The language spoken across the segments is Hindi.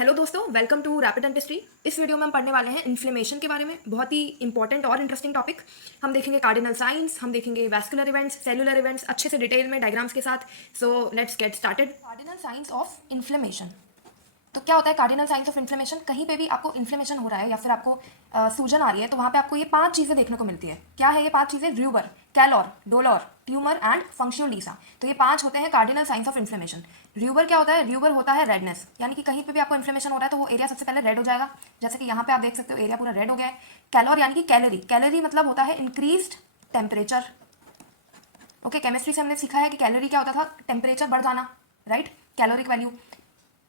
हेलो दोस्तों, वेलकम टू रैपिड डेंटिस्ट्री। इस वीडियो में हम पढ़ने वाले हैं इन्फ्लेमेशन के बारे में। बहुत ही इंपॉर्टेंट और इंटरेस्टिंग टॉपिक। हम देखेंगे कार्डिनल साइंस, हम देखेंगे वैस्कुलर इवेंट्स, सेलुलर इवेंट्स अच्छे से डिटेल में डायग्राम्स के साथ। So let's get started. Cardinal science of inflammation. तो क्या होता है कार्डिनल साइंस ऑफ इन्फ्लेमेशन? कहीं पे भी आपको इन्फ्लेमेशन हो रहा है या फिर आपको सूजन आ रही है तो वहाँ पे आपको ये 5 चीज़ें देखने को मिलती है। क्या है ये 5 चीज़ें? र्यूबर, कैलोर, डोलोर, ट्यूमर एंड फंक्शियोलिसा। तो ये 5 होते हैं कार्डिनल साइंस ऑफ इन्फ्लेमेशन। र्यूबर क्या होता है? र्यूबर होता है रेडनेस, यानी कि कहीं पे भी आपको इन्फ्लेमेशन हो रहा है तो वो एरिया सबसे पहले रेड हो जाएगा। जैसे कि यहाँ पे आप देख सकते हो एरिया पूरा रेड हो गया है। कैलोर यानी कि कैलोरी, कैलोरी मतलब होता है इंक्रीज्ड टेम्परेचर। ओके, केमिस्ट्री से हमने सीखा है कि कैलोरी क्या होता था? टेम्परेचर बढ़ जाना, राइट, कैलोरिक वैल्यू।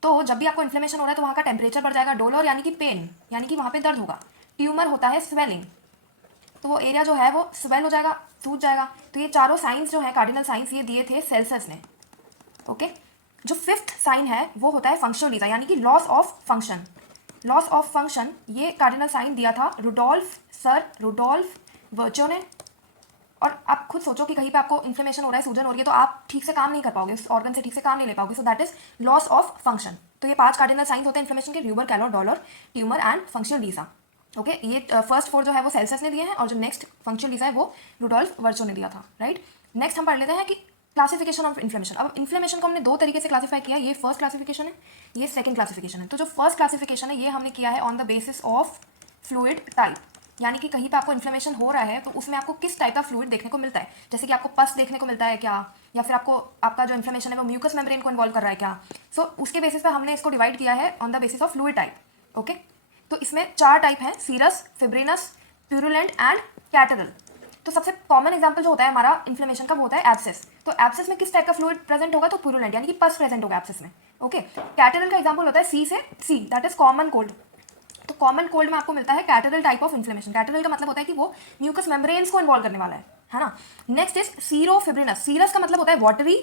तो जब भी आपको इन्फ्लेमेशन हो रहा है तो वहाँ का टेम्परेचर बढ़ जाएगा। डोलर यानी कि पेन, यानी कि वहाँ पे दर्द होगा। ट्यूमर होता है स्वेलिंग, तो वो एरिया जो है वो स्वेल हो जाएगा, सूज जाएगा। तो ये चारों साइंस जो है कार्डिनल साइंस ये दिए थे सेल्सियस ने। ओके, जो फिफ्थ साइन है वो होता है फंक्शनलिज्म, यानी कि loss of function. Loss of function ये कार्डिनल साइन दिया था सर रुडोल्फ वर्चो ने। और आप खुद सोचो कि कहीं पे आपको इन्फ्लेमेशन हो रहा है, सूजन हो रही है, तो आप ठीक से काम नहीं कर पाओगे, उस ऑर्गन से ठीक से काम नहीं ले पाओगे। So that is loss of function. तो ये 5 कार्डिनल साइंस होते हैं इन्फ्लेमेशन के: rubor, calor, dolor, tumour and फंक्शियोलिसा। ओके, ये फर्स्ट 4 जो है वो सेल्सियस ने दिए हैं और जो नेक्स्ट फंक्शियोलिसा है वो रुडोल्फ वर्चो ने दिया था, राइट। नेक्स्ट हम पढ़ लेते हैं कि क्लासिफिकेशन ऑफ इन्फ्लेमेशन। अब इन्फ्लेमेशन को हमने 2 तरीके से क्लासीफाई किया। ये फर्स्ट क्लासिफिकेशन है, ये सेकंड क्लासिफिकेशन है। तो जो फर्स्ट क्लासिफिकेशन है ये हमने किया है on the basis of fluid type, यानी कि कहीं पे आपको इन्फ्लेमेशन हो रहा है तो उसमें आपको किस टाइप का फ्लूइड देखने को मिलता है। जैसे कि आपको पस देखने को मिलता है क्या, या फिर आपको आपका जो इन्फ्लेमेशन है वो म्यूकस मेम्ब्रेन को इन्वॉल्व कर रहा है क्या। सो उसके बेसिस पे हमने इसको डिवाइड किया है on the basis of fluid type. Okay, तो इसमें 4 टाइप हैं: सीरस, फिब्रिनस, प्यूरुलेंट एंड कैटरल। तो सबसे कॉमन एग्जाम्पल जो होता है हमारा इन्फ्लेमेशन का वो होता है एब्सेस। तो एब्सेस में किस टाइप का फ्लूइड प्रेजेंट होगा? तो प्यूरुलेंट, यानी कि पस प्रेजेंट होगा एब्सेस में। ओके, कैटरल का एग्जाम्पल होता है सी से सी, दैट इज कॉमन कोल्ड। तो कॉमन कोल्ड में आपको मिलता है catarrhal type of inflammation. Catarrhal का मतलब होता है कि वो म्यूकस मेम्ब्रेन्स को इन्वॉल्व करने वाला है ना। Next is सीरोफिब्रिनस। सीरस का मतलब होता है वाटरी,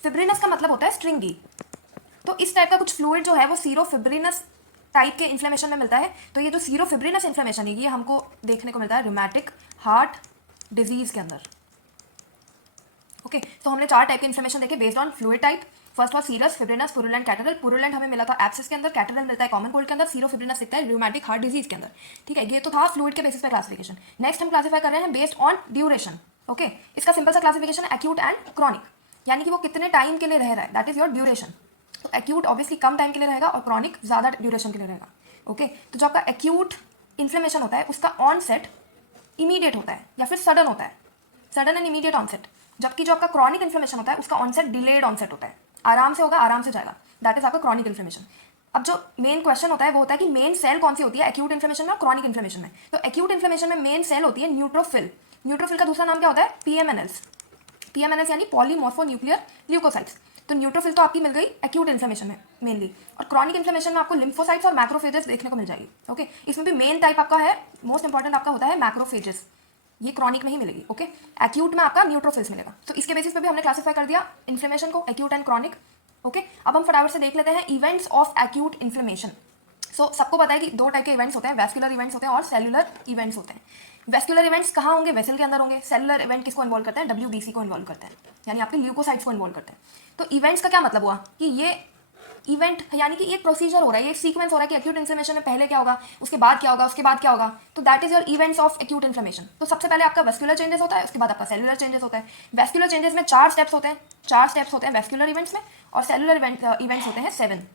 फिब्रिनस का मतलब होता है स्ट्रिंगी। तो इस टाइप का कुछ फ्लूइड जो है वो सीरोफिब्रिनस टाइप के इन्फ्लेमेशन में मिलता है। तो ये जो सीरोफिब्रिनस इन्फ्लेमेशन है ये हमको देखने को मिलता है रूमेटिक हार्ट डिजीज के अंदर। ओके, तो हमने 4 टाइप के इन्फ्लेमेशन देखे based on fluid type. First was serous, fibrinous, purulent, catarrhal. Purulent हमें मिला था एब्सेस के अंदर, कैटरल मिलता है कॉमन कोल्ड के अंदर, सीरोफिब्रिनस दिखता है रूमेटिक हार्ट डिजीज के अंदर। ठीक है, ये तो था फ्लूइड के बेसिस पे क्लासिफिकेशन। नेक्स्ट हम क्लासीफाई कर रहे हैं बेस्ड ऑन ड्यूरेशन। ओके, इसका सिंपल सा क्लासिफिकेशन है एक्यूट एंड क्रॉनिक, यानी कि वो कितने टाइम के लिए रह रहा है, दैट इज योर ड्यूरेशन। तो एक्यूट ऑब्वियसली कम टाइम के लिए रहेगा और क्रॉनिक ज्यादा ड्यूरेशन के लिए रहेगा। ओके, तो जो आपका एक्यूट इन्फ्लेमेशन होता है उसका ऑनसेट इमीडिएट होता है या फिर सडन होता है, सडन एंड इमीडिएट ऑनसेट। जबकि जो आपका क्रॉनिक इन्फ्लेमेशन होता है उसका ऑनसेट डिलेड ऑनसेट होता है, आराम से होगा, आराम से जाएगा, दैट इज आपका क्रॉनिक इन्फ्लेमेशन। अब जो मेन क्वेश्चन होता है वो होता है कि मेन सेल कौन सी होती है एक्यूट इन्फ्लेमेशन में और क्रॉनिक इन्फ्लेमेशन में। तो एक्यूट इन्फ्लेमेशन में मेन सेल होती है न्यूट्रोफिल। न्यूट्रोफिल का दूसरा नाम क्या होता है? पीएमएनएल्स। पीएमएनएस यानी पॉलीमॉर्फोन्यूक्लियर ल्यूकोसाइट्स। तो न्यूट्रोफिल तो आपकी मिल गई एक्यूट इन्फ्लेमेशन में मेनली, और क्रॉनिक इन्फ्लेमेशन में आपको लिम्फोसाइट्स और मैक्रोफेजेस देखने को मिल जाएगी। ओके, इसमें भी मेन टाइप आपका है, मोस्ट इंपॉर्टेंट आपका होता है मैक्रोफेजेस, ये क्रॉनिक में ही मिलेगी। ओके, एक्यूट में आपका न्यूट्रोफिल्स मिलेगा। तो इसके बेसिस पे भी हमने क्लासिफाई कर दिया इन्फ्लेमेशन को, एक्यूट एंड क्रॉनिक। ओके, अब हम फटाफट से देख लेते हैं इवेंट्स ऑफ एक्यूट इन्फ्लेमेशन। सो सबको पता है कि 2 टाइप के इवेंट्स होते हैं, वैस्कुलर इवेंट्स होते हैं और सेलुलर इवेंट्स होते हैं। वैस्कुलर इवेंट्स कहाँ होंगे? वेसल के अंदर होंगे। सेलुलर इवेंट किसको इन्वॉल्व करते हैं? डब्ल्यूबीसी को इन्वॉल्व करते हैं, यानी आपके ल्यूकोसाइट्स को इन्वॉल्व करते हैं। तो इवेंट्स का क्या मतलब हुआ कि ये इवेंट यानी कि एक प्रोसीजर हो रहा है, एक सीक्वेंस हो रहा है कि एक्यूट इन्फ्लेमेशन में पहले क्या होगा, उसके बाद क्या होगा, उसके बाद क्या होगा। तो that is your events of acute inflammation. तो सबसे पहले आपका वेस्कुलर चेंजेस होता है, उसके बाद आपका सेलुलर चेंजेस होता है। वेस्कुलर चेंजेस में 4 स्टेप्स होते हैं, 4 स्टेप्स होते हैं वेस्कुलर इवेंट्स में, और सेलुलर इवेंट्स होते हैं 7।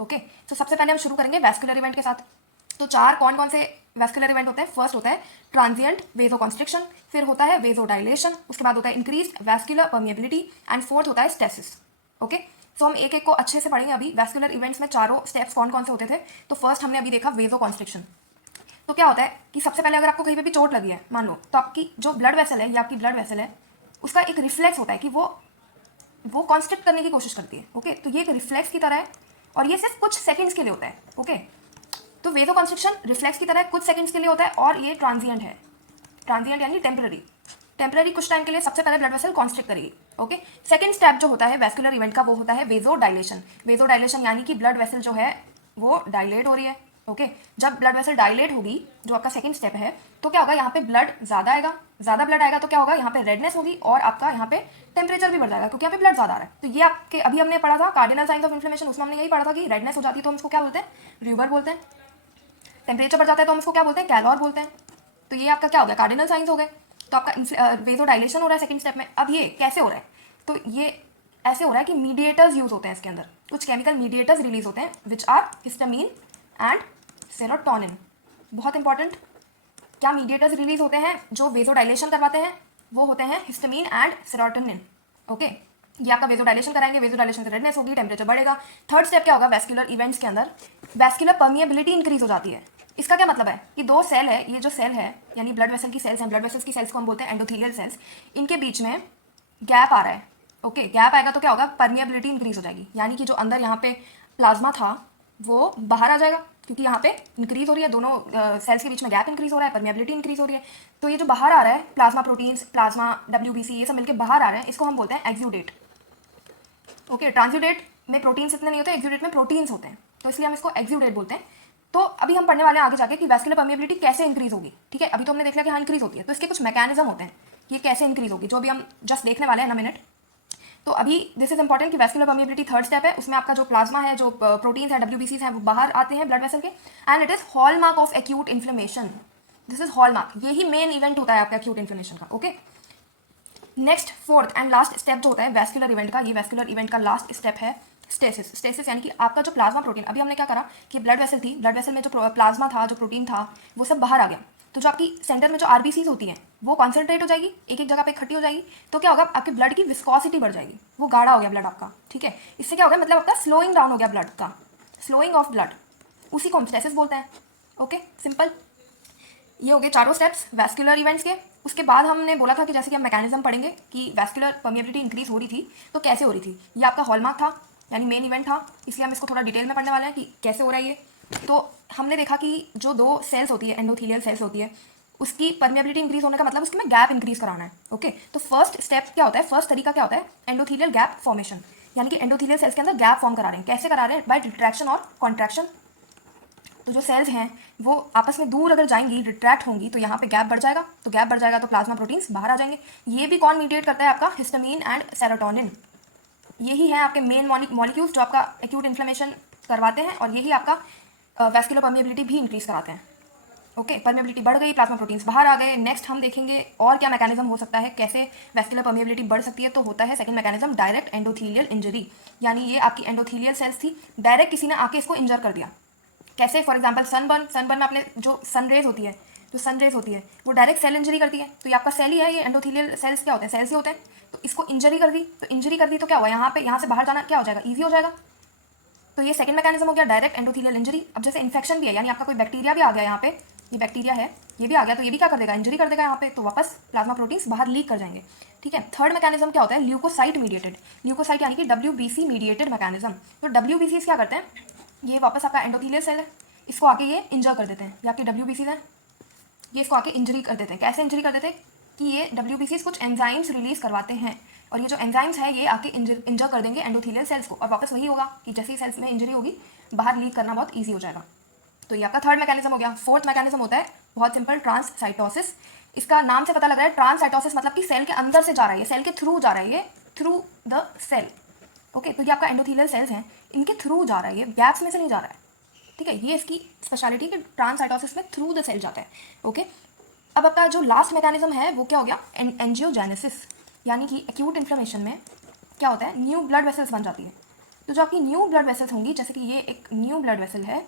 ओके, तो सबसे पहले हम शुरू करेंगे वेस्कुलर इवेंट के साथ। तो 4 कौन कौन से वेस्कुलर इवेंट होते हैं? फर्स्ट होता है ट्रांजिएंट वेजोकॉन्स्ट्रिक्शन, फिर होता है वेजोडाइलेशन, उसके बाद होता है increased vascular permeability and fourth होता है स्टेसिस। ओके, सो हम एक एक को अच्छे से पढ़ेंगे अभी। वेस्कुलर इवेंट्स में चारों स्टेप्स कौन कौन से होते थे? तो फर्स्ट हमने अभी देखा वेजोकॉन्स्ट्रिक्शन। तो क्या होता है कि सबसे पहले अगर आपको कहीं पे भी चोट लगी है मान लो, तो आपकी जो ब्लड वेसल है, ये आपकी ब्लड वेसल है, उसका एक रिफ्लेक्स होता है कि वो कॉन्स्ट्रिक्ट करने की कोशिश करती है। ओके, तो ये एक रिफ्लेक्स की तरह है और ये सिर्फ कुछ सेकंड्स के लिए होता है। ओके, तो वेजोकॉन्स्ट्रिक्शन रिफ्लेक्स की तरह है, कुछ सेकंड्स के लिए होता है और ये ट्रांजिएंट है। ट्रांजिएंट यानी टेम्पररी, टेम्पररी कुछ टाइम के लिए सबसे पहले ब्लड वेसल कॉन्स्ट्रिक्ट करेगी। ओके, सेकंड स्टेप जो होता है वैस्कुलर इवेंट का वो होता है वेजोडाइलेशन। वेजोडाइलेशन यानी कि ब्लड वेसल जो है वो डायलेट हो रही है। ओके, जब ब्लड वेसल डायलेट होगी, जो आपका सेकंड स्टेप है, तो क्या होगा, यहाँ पे ब्लड ज़्यादा आएगा, ज़्यादा ब्लड आएगा तो क्या होगा, यहाँ पे रेडनेस होगी और आपका यहाँ पे टेम्परेचर भी बढ़ जाएगा क्योंकि यहाँ पे ब्लड ज़्यादा आ रहा है। तो ये आपके अभी हमने पढ़ा था कार्डिनल साइंस ऑफ इन्फ्लेमेशन, उसमें हमने यही पढ़ा था कि रेडनेस हो जाती है तो हम इसको क्या बोलते हैं, र्यूबर बोलते हैं। टेम्परेचर बढ़ जाता है तो हम इसको क्या बोलते हैं, कैलोर बोलते हैं। तो ये आपका क्या हो गया, कार्डिनल साइंस हो गए। तो आपका वेजोडाइलेशन हो रहा है सेकंड स्टेप में। अब ये कैसे हो रहा है, तो ये ऐसे हो रहा है कि मीडिएटर्स यूज होते हैं इसके अंदर, कुछ केमिकल मीडिएटर्स रिलीज होते हैं which are histamine and serotonin. बहुत इंपॉर्टेंट, क्या मीडिएटर्स रिलीज होते हैं जो वेजोडाइलेशन करवाते हैं, वो होते हैं हिस्टामीन एंड सेरोटोनिन। ओके, ये आपका वेजोडाइलेशन कराएंगे, वेजोडाइलेशन से रेडनेस होगी, टेम्परेचर बढ़ेगा। थर्ड स्टेप क्या होगा, वेस्कुलर इवेंट्स के अंदर वेस्कुलर परमिएबिलिटी इंक्रीज हो जाती है। इसका क्या मतलब है कि दो सेल है, ये जो सेल है यानी ब्लड वेसल की सेल्स हैं, ब्लड वेसल्स की सेल्स को हम बोलते हैं एंडोथेलियल सेल्स, इनके बीच में गैप आ रहा है। ओके, गैप आएगा तो क्या होगा, परमिएबिलिटी इंक्रीज हो जाएगी, यानी कि जो अंदर यहाँ पे प्लाज्मा था वो बाहर आ जाएगा क्योंकि यहाँ पे इंक्रीज हो रही है, दोनों सेल्स के बीच में गैप इंक्रीज हो रहा है, परमिएबिलिटी इंक्रीज हो रही है। तो ये जो बाहर आ रहा है प्लाज्मा प्रोटीन्स, प्लाज्मा WBC, ये सब मिलकर बाहर आ रहे हैं, इसको हम बोलते हैं एक्सुडेट। ओके, ट्रांसुडेट में प्रोटीन्स इतने नहीं होते, एक्सुडेट में प्रोटीन्स होते हैं, तो इसलिए हम इसको एक्सुडेट बोलते हैं। तो अभी हम पढ़ने वाले हैं आगे जाके कि वैस्कुलर परमिएबिलिटी कैसे इंक्रीज होगी। ठीक है, अभी तो हमने देख लिया कि हाँ इंक्रीज होती है, तो इसके कुछ मैकेनिज्म होते हैं कि ये कैसे इंक्रीज होगी, जो भी हम जस्ट देखने वाले हैं ना मिनट। तो अभी दिस इज इंपॉर्टेंट कि वैस्कुलर परमिएबिलिटी थर्ड स्टेप है, उसमें आपका जो प्लाज्मा है, जो प्रोटीन्स है, WBCs हैं, वो बाहर आते हैं ब्लड वेसल के, and it is hallmark of acute inflammation. This is hallmark, यही मेन इवेंट होता है आपका एक्यूट इन्फ्लेमेशन का। Okay, next fourth and last step जो होता है वैस्कुलर इवेंट का, ये वैस्कुलर इवेंट का लास्ट स्टेप है स्टेसिस। स्टेसिस यानी कि आपका जो प्लाज्मा प्रोटीन, अभी हमने क्या करा कि ब्लड वेसल थी, ब्लड वेसल में जो प्लाज्मा था, जो प्रोटीन था, वो सब बाहर आ गया। तो जो आपकी सेंटर में जो RBCs होती हैं वो कॉन्सेंट्रेट हो जाएगी, एक एक जगह पे इकट्ठी हो जाएगी। तो क्या होगा, आपके ब्लड की विस्कोसिटी बढ़ जाएगी, वो गाढ़ा हो गया ब्लड आपका। ठीक है, इससे क्या हो गया, मतलब आपका स्लोइंग डाउन हो गया ब्लड का, स्लोइंग ऑफ ब्लड, उसी को हम स्टेसिस बोलते हैं। Okay, simple. ये हो गए चारों स्टेप्स वैस्कुलर इवेंट्स के। उसके बाद हमने बोला था कि जैसे कि हम मैकेनिज्म पढ़ेंगे कि वैस्कुलर परमिएबिलिटी इंक्रीज हो रही थी तो कैसे हो रही थी। ये आपका हॉलमार्क था यानी मेन इवेंट था, इसलिए हम इसको थोड़ा डिटेल में पढ़ने वाले हैं कि कैसे हो रहा है ये। तो हमने देखा कि जो दो सेल्स होती है, एंडोथेलियल सेल्स होती है, उसकी परमिएबिलिटी इंक्रीज होने का मतलब उसमें गैप इंक्रीज कराना है। ओके, तो फर्स्ट स्टेप क्या होता है, फर्स्ट तरीका क्या होता है, एंडोथेलियल गैप फॉर्मेशन, यानी कि एंडोथेलियल सेल्स के अंदर गैप फॉर्म करा रहे हैं। कैसे करा रहे हैं, बाय रिट्रैक्शन और कॉन्ट्रैक्शन। तो जो सेल्स हैं वो आपस में दूर अगर जाएंगी, रिट्रैक्ट होंगी, तो यहाँ पे गैप बढ़ जाएगा, तो गैप बढ़ जाएगा तो प्लाज्मा प्रोटीन्स बाहर आ जाएंगे। ये भी कौन मीडिएट करता है, आपका हिस्टामीन एंड सेरोटोनिन। यही है आपके मेन मॉलिक्यूल्स जो आपका एक्यूट इन्फ्लेमेशन करवाते हैं, और यही आपका वैस्कुलर परमिएबिलिटी भी इंक्रीज कराते हैं। ओके, परमिएबिलिटी बढ़ गई, प्लाज्मा प्रोटीन्स बाहर आ गए। नेक्स्ट हम देखेंगे और क्या मैकेनिज्म हो सकता है, कैसे वैस्कुलर परमिएबिलिटी बढ़ सकती है। तो होता है second mechanism direct endothelial injury, यानी ये आपकी एंडोथेलियल सेल्स थी, डायरेक्ट किसी ने आके इसको इंजर कर दिया। कैसे, फॉर एग्जाम्पल सनबर्न में आपने जो सनरेज होती है, वो डायरेक्ट सेल इंजरी करती है। तो ये आपका सेल ही है, ये एंडोथेलियल सेल्स क्या होते हैं, सेल्स ही होते हैं। तो इसको इंजरी कर दी तो क्या हुआ, यहाँ से बाहर जाना क्या हो जाएगा, ईजी हो जाएगा। तो ये सेकंड मैकेनिज्म हो गया डायरेक्ट एंडोथेलियल इंजरी। अब जैसे इन्फेक्शन भी है, यानी आपका कोई बैक्टीरिया भी आ गया, यहाँ पे ये बैक्टीरिया है, ये भी आ गया, तो ये भी क्या कर देगा, इंजरी कर देगा यहाँ पे, तो वापस प्लाज्मा प्रोटीन्स बाहर लीक कर जाएंगे। ठीक है, थर्ड मैकेनिज्म क्या होता है, ल्यूकोसाइट मीडिएटेड, ल्यूकोसाइट यानी कि WBC मीडिएटेड मैकेनिज्म। तो WBCs क्या करते हैं, ये वापस आपका एंडोथेलियल सेल है, इसको आके ये इंजर कर देते हैं, ये आपके WBCs हैं, ये इसको आके इंजरी कर देते हैं। कैसे इंजरी कर देते हैं कि ये WBCs कुछ एंजाइम्स रिलीज करवाते हैं, और ये जो एंजाइम्स है ये आके इंजर कर देंगे एंडोथेलियल सेल्स को, और वापस वही होगा कि जैसे ही सेल्स में इंजरी होगी बाहर लीक करना बहुत ईजी हो जाएगा। तो ये आपका थर्ड मैकेनिज्म हो गया। फोर्थ मैकेनिज्म होता है बहुत सिंपल, ट्रांससाइटोसिस। इसका नाम से पता लग रहा है, ट्रांससाइटोसिस मतलब कि सेल के अंदर से जा रहा है, ये सेल के थ्रू जा रहा है, ये थ्रू द सेल। ओके, तो ये आपका एंडोथेलियल सेल्स हैं, इनके थ्रू जा रहा है, ये गैप्स में से नहीं जा रहा है। ठीक है, ये इसकी स्पेशलिटी कि ट्रांससाइटोसिस में थ्रू द सेल जाता है। ओके, अब आपका जो लास्ट मैकेनिज्म है वो क्या हो गया, एंजियोजेनेसिस, यानी कि एक्यूट इन्फ्लेमेशन में क्या होता है, न्यू ब्लड वेसल्स बन जाती है। तो जो आपकी न्यू ब्लड वेसल्स होंगी, जैसे कि ये एक न्यू ब्लड वेसल है,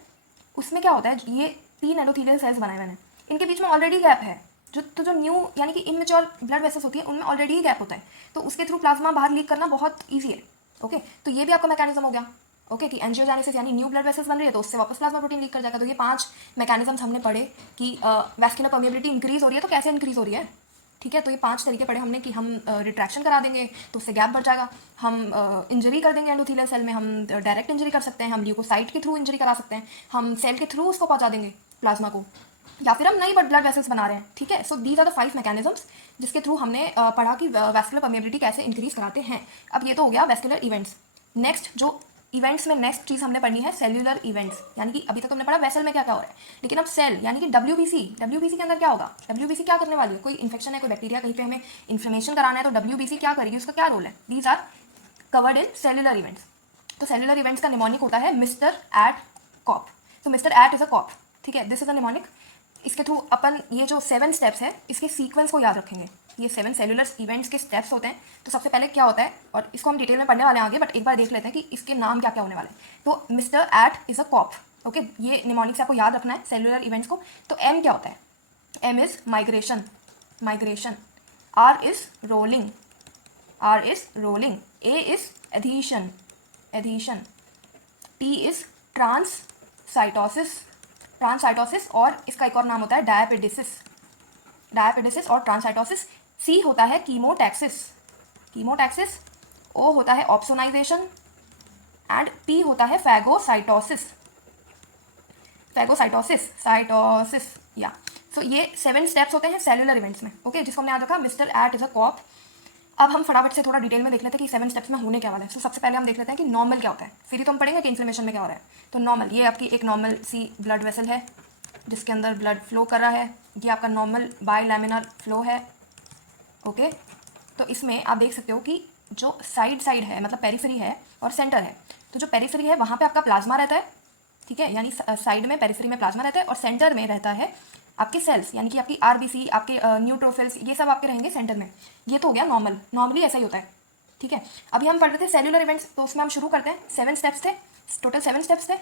उसमें क्या होता है, ये 3 एंडोथेलियल सेल्स बनाए मैंने, इनके बीच में ऑलरेडी गैप है। जो न्यू यानी कि इमेच्योर ब्लड वेसल्स होती है उनमें ऑलरेडी गैप होता है, तो उसके थ्रू प्लाज्मा बाहर लीक करना बहुत ईजी है। ओके, तो ये भी आपका मैकेनिज्म हो गया। ओके, कि एंजियोजेनेसिस यानी न्यू ब्लड वेसल्स बन रही है तो उससे वापस प्लाज्मा प्रोटीन लीक कर जाएगा। तो ये 5 मैकेनिज्म्स हमने पढ़े कि वैस्कुलर परमिएबिलिटी इंक्रीज हो रही है तो कैसे इंक्रीज हो रही है। ठीक है, तो ये 5 तरीके पढ़े हमने कि हम रिट्रैक्शन करा देंगे तो उससे गैप बढ़ जाएगा, हम इंजरी कर देंगे एंडोथेलियल सेल में, हम डायरेक्ट इंजरी कर सकते हैं, हम ल्यूकोसाइट के थ्रू इंजरी करा सकते हैं, हम सेल के थ्रू उसको पहुंचा देंगे प्लाज्मा को, या फिर हम नई ब्लड वेसल्स बना रहे हैं। ठीक है, so these are the 5 mechanisms जिसके थ्रू हमने पढ़ा कि वैस्कुलर परमिएबिलिटी कैसे इंक्रीज कराते हैं। अब ये तो हो गया वैस्कुलर इवेंट्स। नेक्स्ट जो इवेंट्स में नेक्स्ट चीज़ हमने पढ़नी है सेल्यूलर इवेंट्स, यानी कि अभी तक हमने पढ़ा वेसल में क्या क्या हो रहा है, लेकिन अब सेल यानी कि डब्ल्यूबीसी के अंदर क्या होगा, डब्ल्यूबीसी क्या करने वाली है, कोई इन्फेक्शन है, कोई बैक्टीरिया, कहीं पे हमें इन्फ्लेमेशन कराना है तो डब्ल्यूबीसी क्या करेगी, उसका क्या रोल है, these are covered in cellular events. तो सेल्यूलर इवेंट्स का निमोनिक होता है मिस्टर एट कॉप। तो mister ate is a cop, ठीक है, दिस इज अ निमोनिक। इसके थ्रू अपन ये जो 7 स्टेप्स है इसके सीक्वेंस को याद रखेंगे। ये 7 सेल्यूलर इवेंट्स के स्टेप्स होते हैं। तो सबसे पहले क्या होता है, और इसको हम डिटेल में पढ़ने वाले हैं आगे, बट एक बार देख लेते हैं कि इसके नाम क्या क्या होने वाले हैं। तो mister ate is a cop, okay, ये निमोनिक से आपको याद रखना है सेल्यूलर इवेंट्स को। तो एम क्या होता है, M is migration, migration. R is rolling, R is rolling. A is adhesion, adhesion. T is transcytosis, transcytosis, और इसका एक और नाम होता है डायपेडिसिस, डायपेडिसिस और ट्रांससाइटोसिस। सी होता है कीमोटैक्सिस, कीमोटैक्सिस। ओ होता है ऑप्सोनाइजेशन एंड पी होता है फैगोसाइटोसिस, फैगोसाइटोसिस, साइटोसिस, या। सो ये 7 स्टेप्स होते हैं सेल्यूलर इवेंट्स में, ओके, जिसको हमने याद रखा mister ate is a cop. अब हम फटाफट से थोड़ा डिटेल में देख लेते हैं कि 7 स्टेप्स में होने क्या वाला है। तो सबसे पहले हम देख लेते हैं कि नॉर्मल क्या होता है, फिर ही तो हम पढ़ेंगे कि इन्फ्लेमेशन में क्या हो रहा है। तो नॉर्मल, ये आपकी एक नॉर्मल सी ब्लड वेसल है जिसके अंदर ब्लड फ्लो कर रहा है। ये आपका नॉर्मल बायलैमिनर फ्लो है, ओके। तो इसमें आप देख सकते हो कि जो साइड साइड है, मतलब पेरिफेरी है और सेंटर है। तो जो पेरिफेरी है वहाँ पे आपका प्लाज्मा रहता है, ठीक है, यानी साइड में पेरिफेरी में प्लाज्मा रहता है, और सेंटर में रहता है आपके सेल्स, यानी कि आपकी आरबीसी, आपके न्यूट्रोफिल्स, ये सब आपके रहेंगे सेंटर में। ये तो हो गया नॉर्मल, नॉर्मली ऐसा ही होता है, ठीक है। अभी हम पढ़ रहे थे सेल्यूलर इवेंट्स, तो उसमें हम शुरू करते हैं। 7 स्टेप्स थे, टोटल 7 स्टेप्स थे।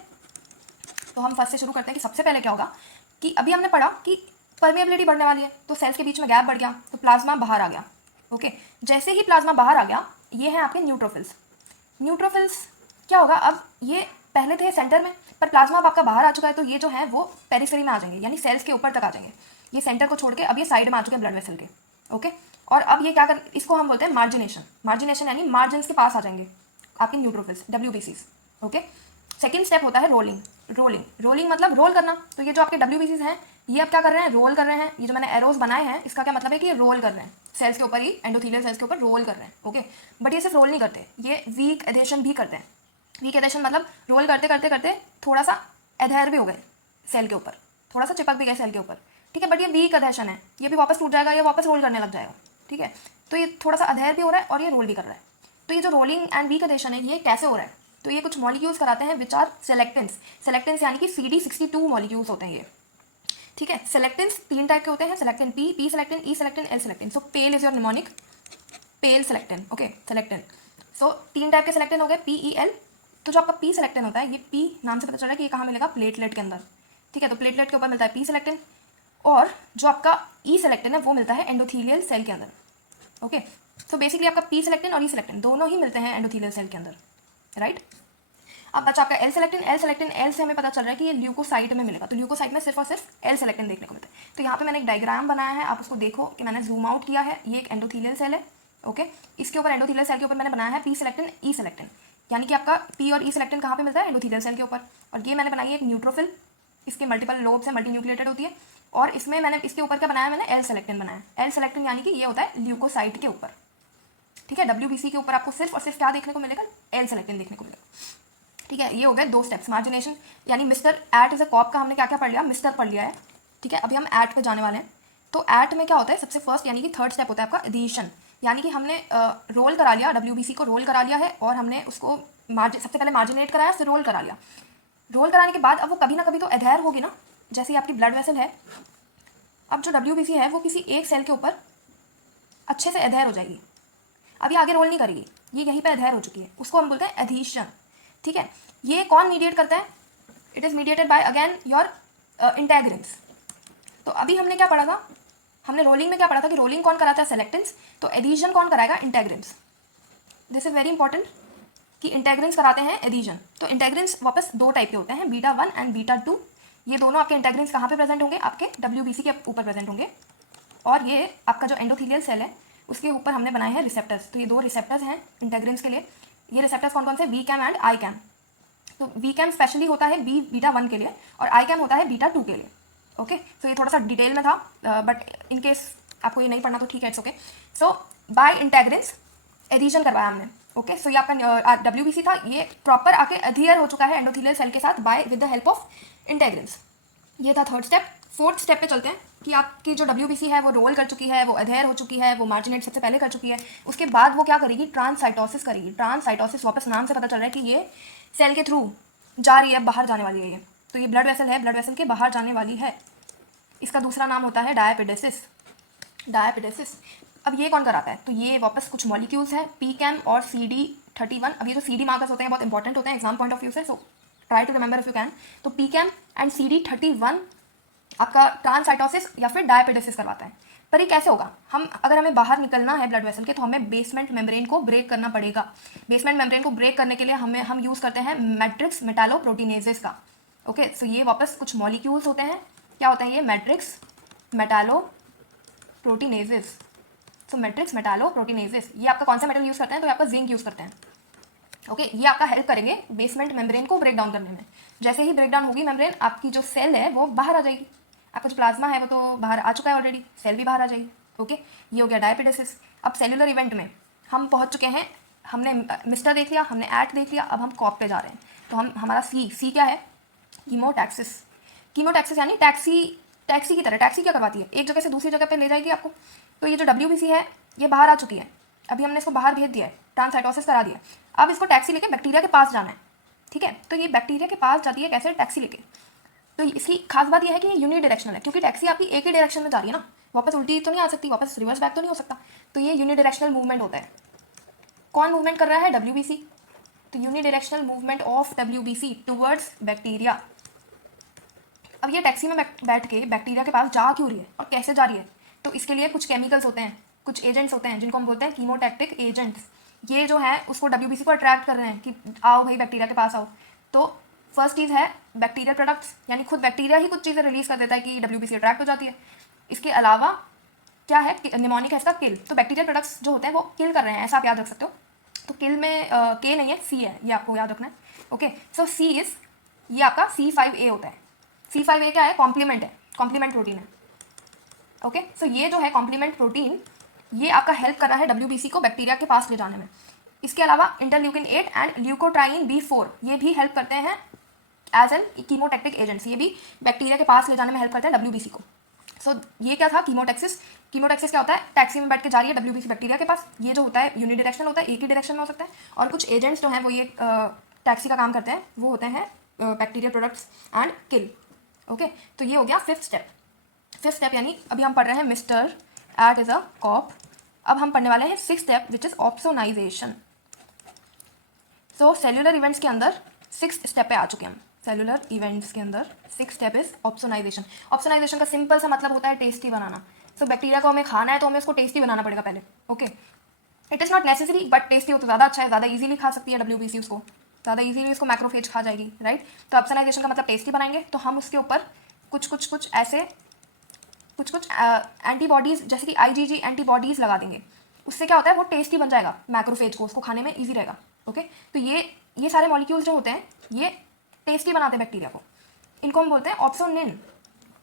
तो हम फर्स्ट से शुरू करते हैं कि सबसे पहले क्या होगा, कि अभी हमने पढ़ा कि परमेबिलिटी बढ़ने वाली है, तो सेल्स के बीच में गैप बढ़ गया, तो प्लाज्मा बाहर आ गया, ओके। जैसे ही प्लाज्मा बाहर आ गया, ये है आपके न्यूट्रोफिल्स। न्यूट्रोफिल्स क्या होगा, अब ये पहले थे सेंटर में, पर प्लाज्मा अब आपका बाहर आ चुका है, तो ये जो है वो पेरिफेरी में आ जाएंगे, यानी सेल्स के ऊपर तक आ जाएंगे। ये सेंटर को छोड़ के अब ये साइड में आ चुके हैं ब्लड वेसल के, ओके। और अब ये क्या कर, इसको हम बोलते हैं मार्जिनेशन, मार्जिनेशन यानी मार्जिन के पास आ जाएंगे आपके न्यूट्रोफिल्स, डब्ल्यूबीसीज, ओके। सेकेंड स्टेप होता है रोलिंग, रोलिंग, रोलिंग मतलब रोल करना। तो ये जो आपके डब्ल्यूबीसीज हैं, ये अब क्या कर रहे हैं, रोल कर रहे हैं। ये जो मैंने एरोज बनाए हैं, इसका क्या मतलब है कि ये रोल कर रहे हैं, सेल्स के ऊपर ही, एंडोथेलियल सेल्स के ऊपर रोल कर रहे हैं, ओके। बट ये सिर्फ रोल नहीं करते, ये वीक एडेशन भी करते हैं। वीक एडेशन मतलब रोल करते करते करते थोड़ा सा एडहेर भी हो गए सेल के ऊपर, थोड़ा सा चिपक भी गए सेल के ऊपर, ठीक है। बट ये वीक एडेशन है, ये भी वापस टूट जाएगा, ये वापस रोल करने लग जाएगा, ठीक है। तो ये थोड़ा सा अधेर भी हो रहा है और ये रोल भी कर रहा है। तो ये जो रोलिंग एंड वीक एडेशन है, ये कैसे हो रहा है, तो ये कुछ मॉलिक्यूल्स कराते हैं विच आर सेलेक्टेंस, सेलेक्टेंस यानी कि CD62 मॉलिक्यूल्स होते हैं ये, ठीक है। सेलेक्टेंस 3 टाइप के होते हैं, selectin P, P selectin, E selectin, L selectin. So PEL is your mnemonic, PEL selectin, okay, selectin. So 3 type के सेलेक्टेन हो गए, पी, ई, एल। तो जो आपका पी सेलेक्टेन होता है, ये पी नाम से पता चल रहा है कि ये कहाँ मिलेगा, प्लेटलेट के अंदर, ठीक है। तो प्लेटलेट के ऊपर मिलता है पी सेलेक्टेन, और जो आपका ई सेलेक्टेन है वो मिलता है एंडोथीलियल सेल के अंदर, ओके। तो बेसिकली आपका पी सेलेक्टेन और ई सेलेक्टेन दोनों ही मिलते हैं एंडोथीलियल सेल के अंदर, राइट। अब बचा आपका L selectin, L selectin, L से हमें पता चल रहा है कि ये ल्यूकोसाइट में मिलेगा। तो ल्यूकोसाइट में सिर्फ और सिर्फ एल सेलेक्टिन देखने को मिलता है। तो यहाँ पे मैंने एक डायग्राम बनाया है, आप उसको देखो कि मैंने जूम आउट किया है। ये एक एंडोथीलियल सेल है, ओके। इसके ऊपर एंडोथीलियल सेल के ऊपर मैंने बनाया है पी सेलेक्टिन, ई सेलेक्टिन, यानी कि आपका पी और ई सेलेक्टिन कहाँ पे मिलता है, एंडोथीलियल सेल के ऊपर। और ये मैंने बनाई है एक न्यूट्रोफिल, इसके मल्टीपल लोब्स है, मल्टी न्यूक्लिएटेड होती है। और इसमें मैंने इसके ऊपर क्या बनाया, मैंने एल सेलेक्टिन बनाया। एल सेलेक्टिन यानी कि ये होता है ल्यूकोसाइट के ऊपर, ठीक है। डब्ल्यूबीसी के ऊपर आपको सिर्फ और सिर्फ क्या देखने को मिलेगा, एल सेलेक्टिन देखने को मिलेगा, ठीक है। ये हो गए 2 स्टेप्स, मार्जिनेशन यानी mister ate is a cop का हमने क्या क्या पढ़ लिया, मिस्टर पढ़ लिया है, ठीक है। अभी हम एट पे जाने वाले हैं। तो एट में क्या होता है, सबसे फर्स्ट यानी कि थर्ड स्टेप होता है आपका एडिशन, यानी कि हमने रोल करा लिया, डब्ल्यूबीसी को रोल करा लिया है, और हमने उसको सबसे पहले मार्जिनेट कराया, फिर रोल करा लिया। रोल कराने के बाद अब वो कभी ना कभी तो एडहेर होगी ना, जैसे आपकी ब्लड वेसल है। अब जो डब्ल्यूबीसी है वो किसी एक सेल के ऊपर अच्छे से एडहेर हो जाएगी, अभी आगे रोल नहीं करेगी, ये यहीं पे एडहेर हो चुकी है, उसको हम बोलते हैं एडहीशन, ठीक है। ये कौन मीडिएट करता है, it is mediated by again your integrins. तो अभी हमने क्या पढ़ा था, हमने रोलिंग में क्या पढ़ा था कि रोलिंग कौन कराता है, सेलेक्टेंस। तो एडिशन कौन कराएगा, इंटेग्रिन्स। दिस इज वेरी इंपॉर्टेंट कि इंटेग्रिन्स कराते हैं एडिशन। तो इंटेग्रिन्स वापस 2 टाइप के होते हैं, बीटा 1 एंड बीटा 2। ये दोनों आपके इंटेग्रिन्स कहाँ पे प्रेजेंट होंगे, आपके डब्ल्यूबीसी के ऊपर प्रेजेंट होंगे। और ये आपका जो एंडोथीलियल सेल है उसके ऊपर हमने बनाए हैं रिसेप्टर्स। तो ये 2 रिसेप्टर्स हैं इंटेग्रिन्स के लिए। ये रिसेप्टर्स कौन कौन से, VCAM and ICAM. तो वी कैम स्पेशली होता है बीटा 1 के लिए, और आई कैम होता है बीटा 2 के लिए, ओके। तो ये थोड़ा सा डिटेल में था, बट इन केस आपको ये नहीं पढ़ना तो ठीक है, it's okay. So by integrins adhesion करवाया हमने। ओके, सो ये आपका WBC था, ये प्रॉपर आके अधीयर हो चुका है एंडोथेलियल सेल के साथ by with the help of integrins. ये था थर्ड स्टेप। फोर्थ स्टेप पे चलते हैं कि आपकी जो WBC है वो रोल कर चुकी है, वो अधेयर हो चुकी है, वो मार्जिनेट सबसे पहले कर चुकी है। उसके बाद वो क्या करेगी, ट्रांससाइटोसिस करेगी। ट्रांससाइटोसिस वापस नाम से पता चल रहा है कि ये सेल के थ्रू जा रही है, बाहर जाने वाली है ये। तो ये ब्लड वेसल है, ब्लड वेसल के बाहर जाने वाली है। इसका दूसरा नाम होता है डायपिडेसिस। डायपिडेसिस अब ये कौन कराता है, तो ये वापस कुछ मॉलिक्यूल्स हैं, PCAM और CD31। अब ये जो CD मार्कर्स होते हैं बहुत इंपॉर्टेंट होते हैं एग्जाम पॉइंट ऑफ व्यू से, so try to remember if you can. तो PCAM एंड CD31 आपका ट्रांससाइटोसिस या फिर डायपिडेसिस करवाता है। पर ये कैसे होगा, अगर हमें बाहर निकलना है ब्लड वेसल के तो हमें बेसमेंट मेम्ब्रेन को ब्रेक करना पड़ेगा। बेसमेंट मेम्ब्रेन को ब्रेक करने के लिए हम यूज़ करते हैं मैट्रिक्स मेटालोप्रोटीनेजेस का। ओके, सो ये वापस कुछ मॉलिक्यूल्स होते हैं, क्या होते हैं ये, मैट्रिक्स मेटालोप्रोटीनेजेस। सो मैट्रिक्स मेटालोप्रोटीनेजेस, ये आपका कौन सा मेटल यूज़ करते हैं, तो ये आपका जिंक यूज़ करते हैं। ओके, ये आपका हेल्प करेंगे बेसमेंट मेम्ब्रेन को ब्रेक डाउन करने में। जैसे ही ब्रेक डाउन होगी मेम्ब्रेन, आपकी जो सेल है वो बाहर आ जाएगी। आपका जो प्लाज्मा है वो तो बाहर आ चुका है ऑलरेडी, सेल भी बाहर आ जाएगी। ओके, ये हो गया डायपिडेसिस। अब सेलुलर इवेंट में हम पहुंच चुके हैं, हमने मिस्टर देख लिया, हमने एट देख लिया, अब हम कॉप पे जा रहे हैं। तो हमारा सी क्या है, कीमोटैक्सिस। कीमोटैक्सिस यानी टैक्सी की तरह। टैक्सी क्या करवाती है, एक जगह से दूसरी जगह पे ले जाएगी आपको। तो ये जो WBC है ये बाहर आ चुकी है, अभी हमने इसको बाहर भेज दिया है, ट्रांससाइटोसिस करा दिया। अब इसको टैक्सी लेके बैक्टीरिया के पास जाना है, ठीक है। तो ये बैक्टीरिया के पास जाती है कैसे, टैक्सी लेके। तो इसकी खास बात यह है कि ये यूनिडायरेक्शनल है, क्योंकि टैक्सी आपकी एक ही डायरेक्शन में जा रही है ना, वापस उल्टी तो नहीं आ सकती, वापस रिवर्स बैक तो नहीं हो सकता। तो ये यूनिडायरेक्शनल मूवमेंट होता है। कौन मूवमेंट कर रहा है, WBC। तो unidirectional movement of WBC towards bacteria. अब ये टैक्सी में बैठ के बैक्टीरिया के पास जा क्यों रही है और कैसे जा रही है, तो इसके लिए कुछ केमिकल्स होते हैं, कुछ एजेंट्स होते हैं जिनको हम बोलते हैं कीमोटैक्टिक एजेंट्स। ये जो है उसको WBC को अट्रैक्ट कर रहे हैं कि आओ भाई बैक्टीरिया के पास आओ। तो फर्स्ट चीज़ है बैक्टीरिया प्रोडक्ट्स, यानी खुद बैक्टीरिया ही कुछ चीज़ें रिलीज कर देता है कि WBC अट्रैक्ट हो जाती है। इसके अलावा क्या है, निमोनिक है इसका किल। तो बैक्टीरिया प्रोडक्ट्स जो होते हैं वो किल कर रहे हैं, ऐसा आप याद रख सकते हो। तो किल में K नहीं है, C है, ये आपको याद रखना है। ओके, सो C इज, ये आपका C5A होता है। C5A क्या है, कॉम्प्लीमेंट है, कॉम्प्लीमेंट प्रोटीन है। ओके, सो ये जो है कॉम्प्लीमेंट प्रोटीन, ये आपका हेल्प कर रहा है WBC को बैक्टीरिया के पास ले जाने में। इसके अलावा इंटरल्यूकिन 8 एंड ल्यूकोट्राइन B4 ये भी हेल्प करते हैं एज एन कीमोटैक्टिक एजेंट्स, ये भी बैक्टीरिया के पास ले जाने में हेल्प करते हैं WBC को। सो ये क्या था, कीमोटैक्सिस। कीमोटैक्सिस क्या होता है, टैक्सी में बैठ के जा रही है WBC बैक्टीरिया के पास। ये जो होता है यूनिडायरेक्शनल होता है, एक ही डायरेक्शन में हो सकता है। और कुछ एजेंट्स जो हैं वो ये टैक्सी का काम करते हैं, वो होते हैं bacteria products and kill. Okay, तो ये हो गया फिफ्थ स्टेप। फिफ्थ स्टेप यानी अभी हम पढ़ रहे हैं mister ate is a cop. अब हम पढ़ने वाले हैं six step which is opsonization. So cellular events के अंदर सिक्स स्टेप पे आ चुके हैं हम। सेल्यूलर इवेंट्स के अंदर six step is opsonization. Opsonization का सिंपल सा मतलब होता है टेस्टी बनाना। सो बैक्टीरिया को हमें खाना है तो हमें उसको टेस्टी बनाना पड़ेगा पहले। Okay, it is not necessary but tasty हो तो ज़्यादा अच्छा है, ज़्यादा इजीली खा सकती है WBC उसको, ज़्यादा इजीली उसको मैक्रोफेज खा जाएगी, राइट। तो ऑप्सोनाइजेशन का मतलब टेस्टी बनाएंगे, तो हम उसके ऊपर कुछ ऐसे कुछ एंटीबॉडीज़ जैसे कि IgG एंटीबॉडीज़ लगा देंगे। उससे क्या होता है, वो टेस्टी बन जाएगा मैक्रोफेज को, उसको खाने में ईजी रहेगा। ओके, तो ये सारे मॉलिक्यूल्स जो होते हैं ये टेस्टी बनाते हैं बैक्टीरिया को। इनको हम बोलते हैं ऑप्सोनिन।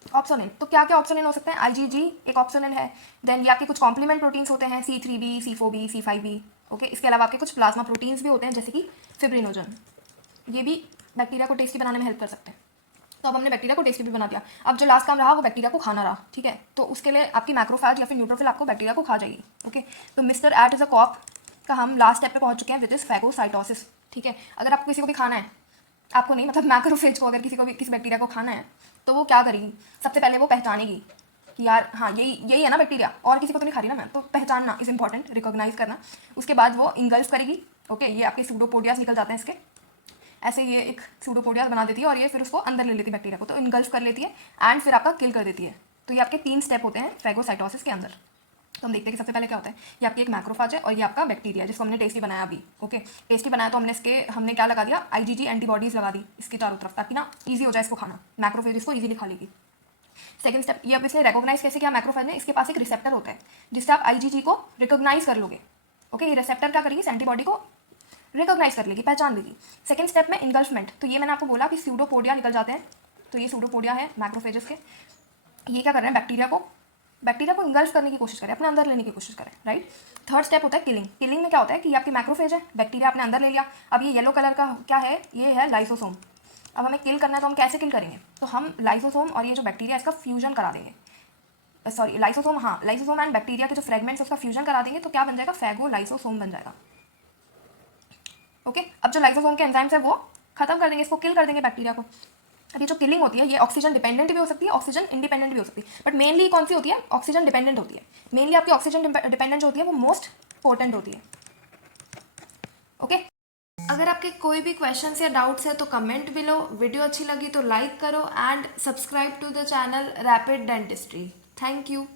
ऑप्सोनिन, तो क्या क्या ऑप्सोनिन हो सकते हैं, IgG एक ऑप्सोनिन है। देन ये आपके कुछ कॉम्प्लीमेंट प्रोटीन्स होते हैं, C3b, C4b, C5b। ओके, इसके अलावा आपके कुछ प्लाज्मा प्रोटीन्स भी होते हैं जैसे कि फिब्रिनोजन, ये भी बैक्टीरिया को टेस्टी बनाने में हेल्प कर सकते हैं। तो अब हमने बैक्टीरिया को टेस्टी भी बना दिया। अब जो लास्ट काम रहा वो बैक्टीरिया को खाना रहा, ठीक है। तो उसके लिए आपकी मैक्रोफेज या फिर न्यूट्रोफिल आपको बैक्टीरिया को खा जाएगी। ओके, तो mister ate is a cop का हम लास्ट स्टेप पे पहुंच चुके हैं विच इज फैगोसाइटोसिस, ठीक है। अगर आपको किसी को भी खाना है, आपको नहीं मतलब मैक्रोफेज को अगर किसी बैक्टीरिया को खाना है तो वो क्या करेगी, सबसे पहले वो पहचानेगी कि यार हाँ यही है ना बैक्टीरिया, और किसी को तो नहीं खा रही ना मैं, तो पहचानना इज इंपॉर्टेंट, रिकॉग्नाइज करना। उसके बाद वो इंगल्फ करेगी। ओके, ये आपके सूडोपोडियाज निकल जाते हैं इसके, ऐसे ये एक सूडोपोडियाज बना देती है और ये फिर उसको अंदर ले लेती है बैक्टीरिया को, तो इनगल्फ कर लेती है एंड फिर आपका किल कर देती है। तो ये आपके 3 स्टेप होते हैं फैगोसाइटोसिस के अंदर। तो हम देखते हैं कि सबसे पहले क्या होता है, ये आपकी एक मैक्रोफेज है और ये आपका बैक्टीरिया जिसको हमने टेस्टी बनाया अभी। ओके, टेस्टी बनाया तो हमने क्या लगा दिया, IgG एंटीबॉडीज लगा दी इसके चारों तरफ, ताकि ना ईजी हो जाए इसको खाना, मैक्रोफेज इसको ईजिली खा लेगी। सेकंड स्टेप, ये अब इसने रिकॉग्नाइज कैसे किया मैक्रोफेज ने, इसके पास एक रिसेप्टर होता है जिससे आप IgG को रिकॉग्नाइज कर लोगे। ओके, ये रिसेप्टर क्या करेगी, एंटीबॉडी को रिकॉग्नाइज कर लेगी, पहचान लेगी। सेकंड स्टेप में इनगल्फमेंट, तो ये मैंने आपको बोला कि सूडोपोडिया निकल जाते हैं, तो ये सूडोपोडिया है मैक्रोफेजेस के, ये क्या कर रहे हैं बैक्टीरिया को बैक्टीरिया को इंगल्फ करने की कोशिश करें, अपने अंदर लेने की कोशिश करें, राइट। थर्ड स्टेप होता है किलिंग। किलिंग में क्या होता है कि ये आपकी मैक्रोफेज है, बैक्टीरिया आपने अंदर ले लिया। अब ये येलो कलर का क्या है, ये है लाइसोसोम। अब हमें किल करना है तो हम कैसे किल करेंगे, तो हम लाइसोसोम और ये जो बैक्टीरिया इसका फ्यूजन करा देंगे, सॉरी लाइसोसोम, हाँ लाइसोसोम एंड बैक्टीरिया के जो फ्रेगमेंट्स उसका फ्यूजन करा देंगे, तो क्या बन जाएगा, फैगो लाइसोसोम बन जाएगा। ओके, अब जो लाइसोसोम के एंजाइम्स है वो खत्म कर देंगे, इसको किल कर देंगे बैक्टीरिया को। अब ये जो किलिंग होती है ये ऑक्सीजन डिपेंडेंट भी हो सकती है, ऑक्सीजन इंडिपेंडेंट भी हो सकती है, बट मेनली कौन सी होती है, ऑक्सीजन डिपेंडेंट होती है। मेनली आपकी ऑक्सीजन डिपेंडेंट होती है, वो मोस्ट पोटेंट होती है। ओके, अगर आपके कोई भी क्वेश्चंस या डाउट्स है तो कमेंट बिलो, वीडियो अच्छी लगी तो लाइक करो and subscribe to the channel rapid dentistry. Thank you.